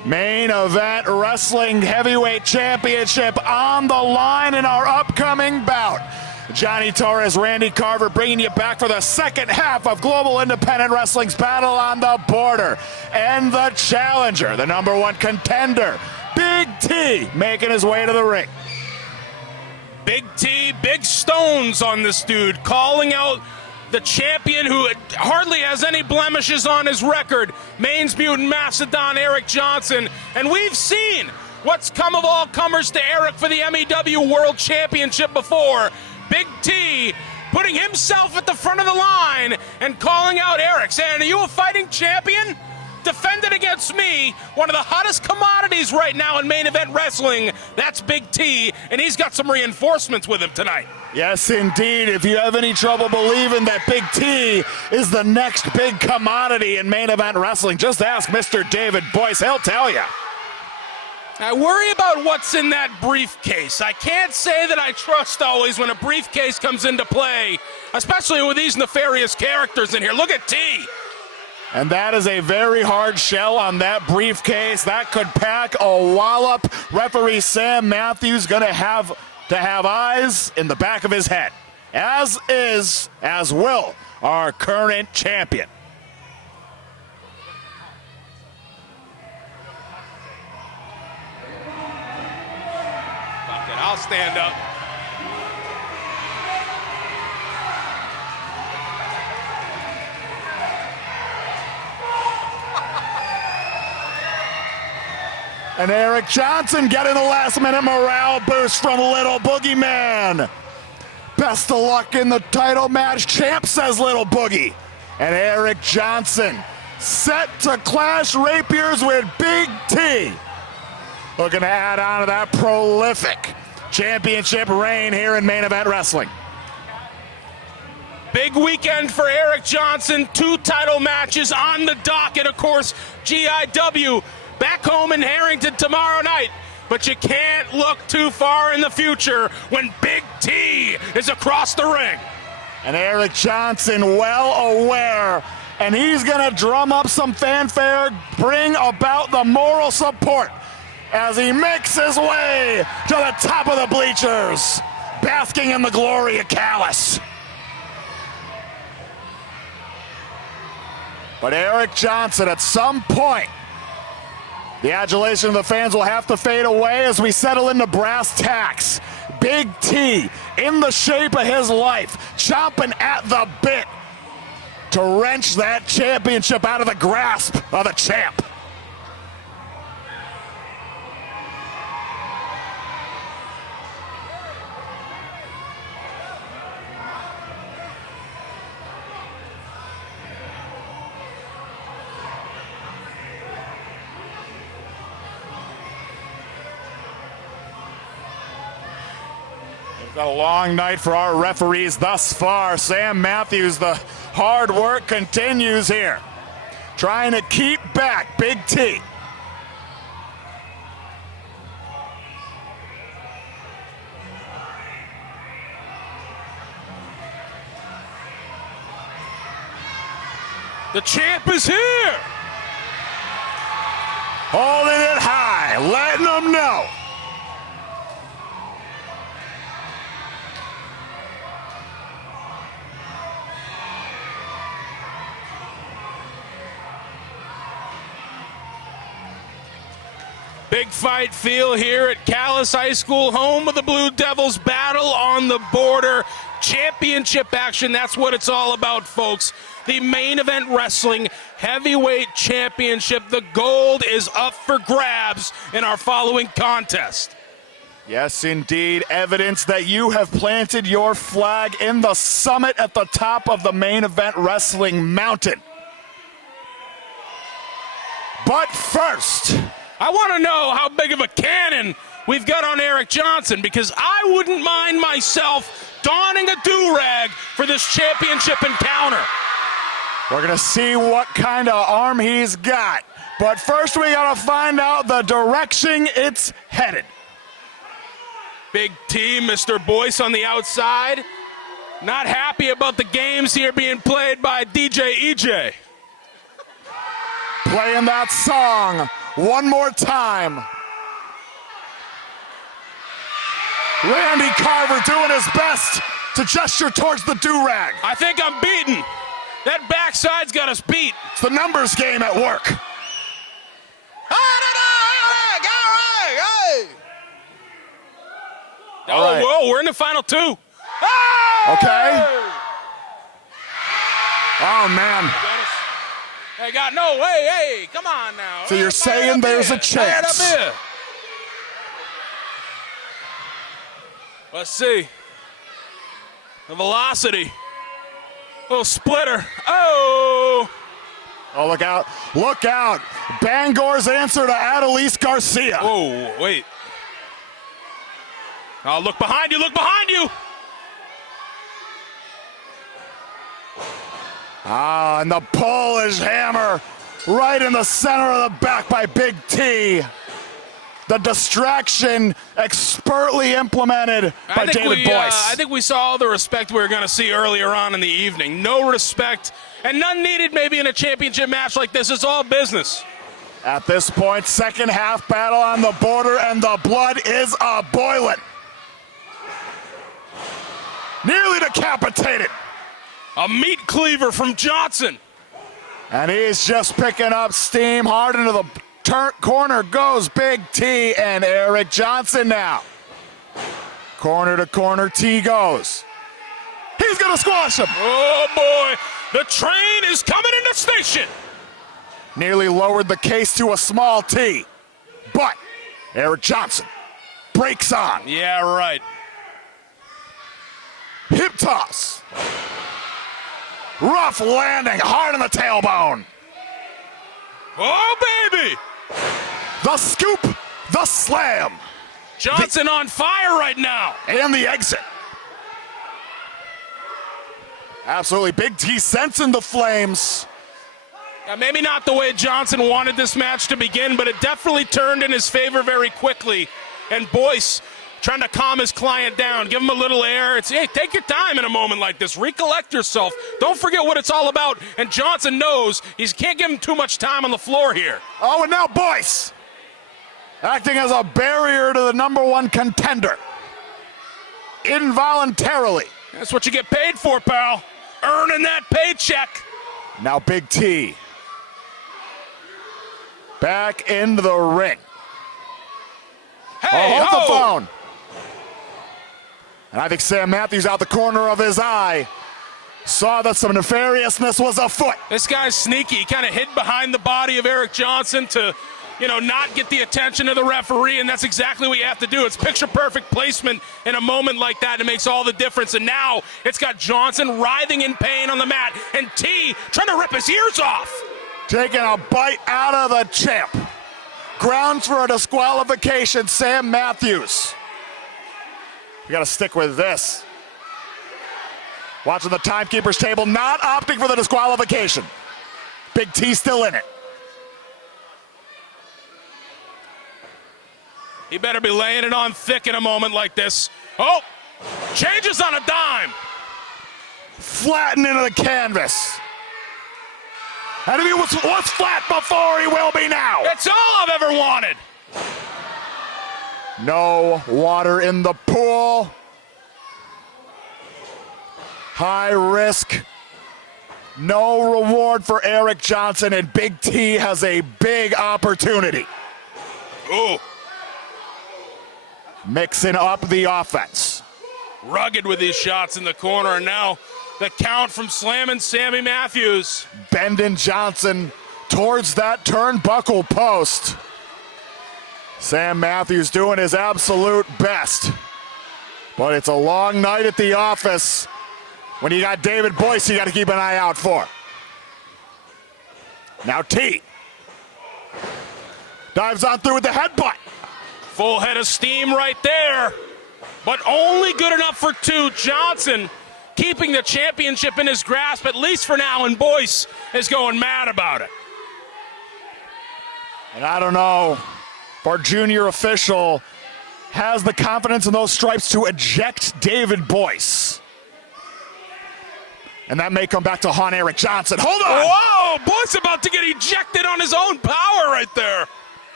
Main event wrestling heavyweight championship on the line in our upcoming bout. Johnny Torres, Randy Carver bringing you back for the second half of Global Independent Wrestling's Battle on the Border. And the challenger, the #1 contender, Big T, making his way to the ring. Big T, big stones on this dude, calling out the champion who hardly has any blemishes on his record, Maine's Mutant Mastodon, Eric Johnson. And we've seen what's come of all comers to Eric for the MEW World Championship before. Big T putting himself at the front of the line and calling out Eric, saying, "Are you a fighting champion? Defend it against me." One of the hottest commodities right now in main event wrestling. That's Big T, and he's got some reinforcements with him tonight. Yes, indeed. If you have any trouble believing that Big T is the next big commodity in main event wrestling, just ask Mr. David Boyce. He'll tell you. I worry about what's in that briefcase. I can't say that I trust always when a briefcase comes into play, especially with these nefarious characters in here. Look at T. And that is a very hard shell on that briefcase. That could pack a wallop. Referee Sam Matthews going to have eyes in the back of his head, as will our current champion. Fuck it, I'll stand up. And Eric Johnson getting the last-minute morale boost from Little Boogeyman. Best of luck in the title match, champ, says Little Boogie. And Eric Johnson set to clash rapiers with Big T. Looking to add on to that prolific championship reign here in main event wrestling. Big weekend for Eric Johnson. 2 title matches on the docket, of course, GIW. Back home in Harrington tomorrow night. But you can't look too far in the future when Big T is across the ring. And Eric Johnson well aware, and he's going to drum up some fanfare, bring about the moral support as he makes his way to the top of the bleachers, basking in the glory of Callis. But Eric Johnson, at some point, the adulation of the fans will have to fade away as we settle into brass tacks. Big T, in the shape of his life, chomping at the bit to wrench that championship out of the grasp of the champ. It's a long night for our referees thus far. Sam Matthews, the hard work continues here, trying to keep back Big T. The champ is here. Holding it high, letting them know. Big fight feel here at Callis High School, home of the Blue Devils. Battle on the Border. Championship action, that's what it's all about, folks. The main event wrestling heavyweight championship. The gold is up for grabs in our following contest. Yes, indeed. Evidence that you have planted your flag in the summit at the top of the main event wrestling mountain. But first, I want to know how big of a cannon we've got on Eric Johnson, because I wouldn't mind myself donning a do-rag for this championship encounter. we're going to see what kind of arm he's got. But first we got to find out the direction it's headed. Big T, Mr. Boyce on the outside. Not happy about the games here being played by DJ EJ. Playing that song one more time. Randy Carver doing his best to gesture towards the do-rag. I think I'm beaten. That backside's got us beat. It's the numbers game at work. Oh, right. whoa, we're in the final two. Okay. Oh, man. Hey, God, no, hey, come on now. So you're saying there's a chance. Up here. Let's see. The velocity. Little splitter. Oh. Oh, look out. Look out. Bangor's answer to Adelise Garcia. Oh, wait. Oh, look behind you, look behind you. Ah, and the Polish hammer right in the center of the back by Big T. The distraction expertly implemented by David Boyce. I think we saw all the respect we were going to see earlier on in the evening. No respect, and none needed maybe in a championship match like this. It's all business. At this point, second half battle on the border, and the blood is a-boiling. Nearly decapitated. A meat cleaver from Johnson. And he's just picking up steam. Hard into the corner goes Big T and Eric Johnson now. Corner to corner, T goes. He's gonna squash him. Oh boy, the train is coming into station. Nearly lowered the case to a small T. But Eric Johnson breaks on. Yeah, right. Hip toss. Rough landing, hard on the tailbone. Oh, baby. The scoop, the slam. Johnson on fire right now. And the exit. Absolutely, Big T sensing the flames. Now, maybe not the way Johnson wanted this match to begin, but it definitely turned in his favor very quickly. And Boyce trying to calm his client down, give him a little air. It's, hey, take your time in a moment like this. Recollect yourself. Don't forget what it's all about. And Johnson knows he can't give him too much time on the floor here. Oh, and now Boyce acting as a barrier to the number one contender. Involuntarily. That's what you get paid for, pal. Earning that paycheck. Now Big T back into the ring. Hey, hold the phone. And I think Sam Matthews, out the corner of his eye, saw that some nefariousness was afoot. This guy's sneaky. He kind of hid behind the body of Eric Johnson to, not get the attention of the referee, and that's exactly what you have to do. It's picture-perfect placement in a moment like that. It makes all the difference, and now it's got Johnson writhing in pain on the mat, and T trying to rip his ears off. Taking a bite out of the champ. Grounds for a disqualification, Sam Matthews. We gotta stick with this. Watching the timekeeper's table, not opting for the disqualification. Big T still in it. He better be laying it on thick in a moment like this. Oh, changes on a dime. Flatten into the canvas. And if he was flat before, he will be now. That's all I've ever wanted. No water in the pool. High risk. No reward for Eric Johnson, and Big T has a big opportunity. Ooh. Mixing up the offense. Rugged with these shots in the corner, and now the count from slamming Sammy Matthews. Bending Johnson towards that turnbuckle post. Sam Matthews doing his absolute best. But it's a long night at the office. When you got David Boyce, you got to keep an eye out for. Now T dives on through with the headbutt. Full head of steam right there, but only good enough for two. Johnson keeping the championship in his grasp, at least for now, and Boyce is going mad about it. And I don't know if our junior official has the confidence in those stripes to eject David Boyce. And that may come back to haunt Eric Johnson. Hold on! Whoa! Boyce about to get ejected on his own power right there.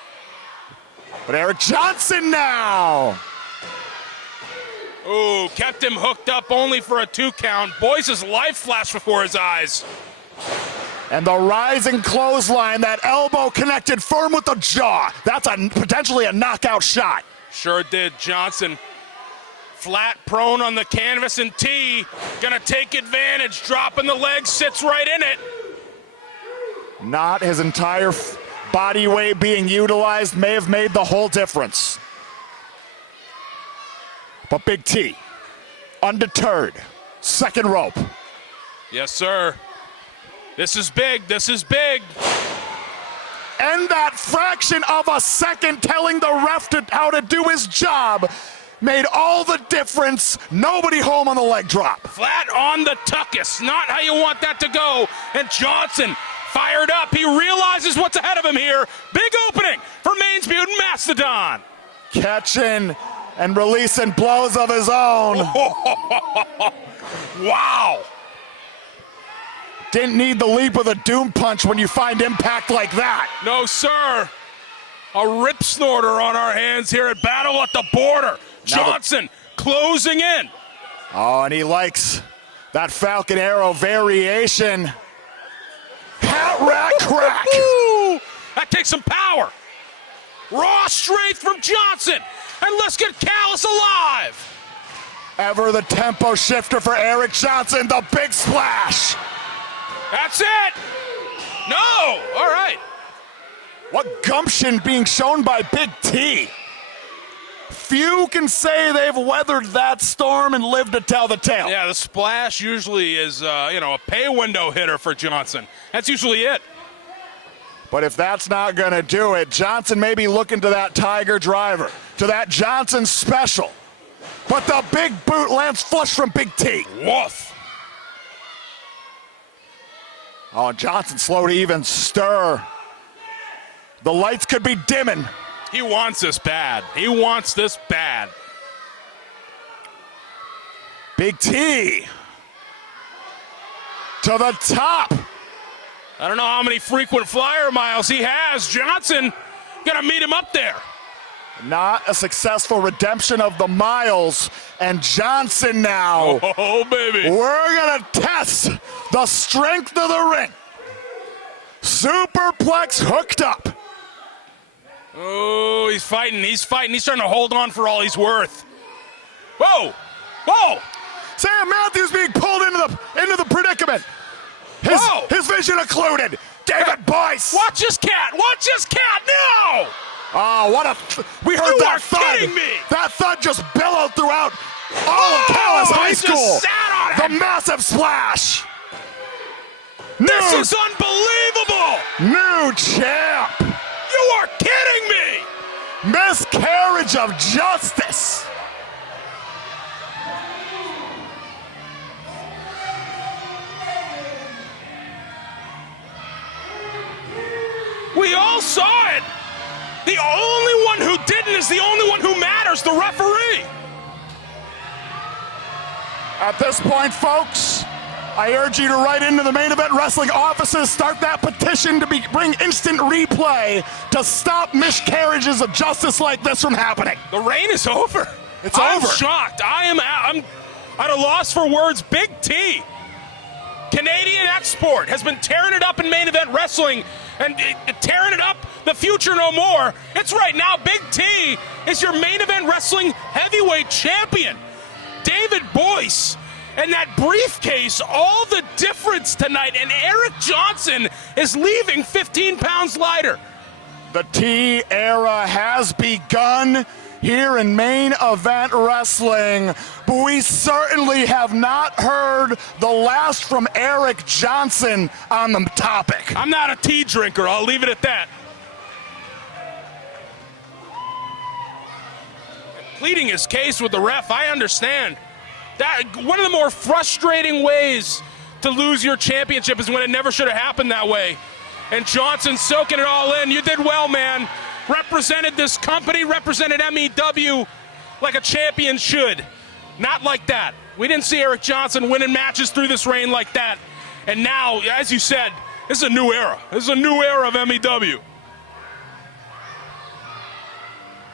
But Eric Johnson now. Ooh, kept him hooked up only for a 2 count. Boyce's life flashed before his eyes. And the rising clothesline, that elbow connected firm with the jaw. That's potentially a knockout shot. Sure did. Johnson flat prone on the canvas, and T gonna take advantage, dropping the leg, sits right in it. Not his entire body weight being utilized may have made the whole difference. But Big T, undeterred, second rope. Yes, sir. This is big, this is big. And that fraction of a second telling the ref how to do his job made all the difference. Nobody home on the leg drop. Flat on the tuckus, not how you want that to go. And Johnson fired up, he realizes what's ahead of him here. Big opening for Maine's Mutant Mastodon. Catching and releasing blows of his own. Wow. Didn't need the leap of the doom punch when you find impact like that. No, sir. A rip snorter on our hands here at Battle at the Border. Johnson closing in. Oh, and he likes that Falcon Arrow variation. Hat rack crack. Ooh, that takes some power. Raw strength from Johnson. And let's get Callis alive. Ever the tempo shifter for Eric Johnson, the big splash. That's it. No, all right. What gumption being shown by Big T. Few can say they've weathered that storm and lived to tell the tale. Yeah, the splash usually is, a pay window hitter for Johnson. That's usually it. But if that's not going to do it, Johnson may be looking to that Tiger driver, to that Johnson special. But the big boot lands flush from Big T. Woof. Oh, Johnson slow to even stir. The lights could be dimming. He wants this bad. He wants this bad. Big T to the top. I don't know how many frequent flyer miles he has. Johnson gonna meet him up there. Not a successful redemption of the miles. And Johnson now. Oh, baby. We're gonna test the strength of the ring. Superplex hooked up. Oh, he's fighting. He's fighting. He's trying to hold on for all he's worth. Whoa. Whoa. Sam Matthews being pulled into the predicament. His vision occluded. David Boyce. Watch this cat. Watch this cat. No. Oh, we heard You that are thud. kidding me. That thud just bellowed throughout all of Callis High he School. just sat on it. The massive splash. This is unbelievable. New champ. You are kidding me. Miscarriage of justice. We all saw it. The only one who didn't is the only one who matters, the referee. At this point, folks, I urge you to write into the Main Event Wrestling offices, start that petition to bring instant replay to stop miscarriages of justice like this from happening. The reign is over. I'm over. Shocked. I'm at a loss for words. Big T, Canadian export, has been tearing it up in Main Event Wrestling and tearing it up the future no more. It's right now. Big T is your Main Event Wrestling heavyweight champion. David Boyce and that briefcase, all the difference tonight. And Eric Johnson is leaving 15 pounds lighter. The T era has begun here in Main Event Wrestling, but we certainly have not heard the last from Eric Johnson on the topic. I'm not a tea drinker, I'll leave it at that. Pleading his case with the ref, I understand. That one of the more frustrating ways to lose your championship is when it never should have happened that way. And Johnson soaking it all in. You did well, man. Represented this company, represented MEW like a champion should. Not like that. We didn't see Eric Johnson winning matches through this reign like that. And now, as you said, this is a new era. This is a new era of MEW.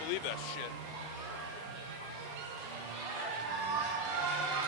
believe that shit.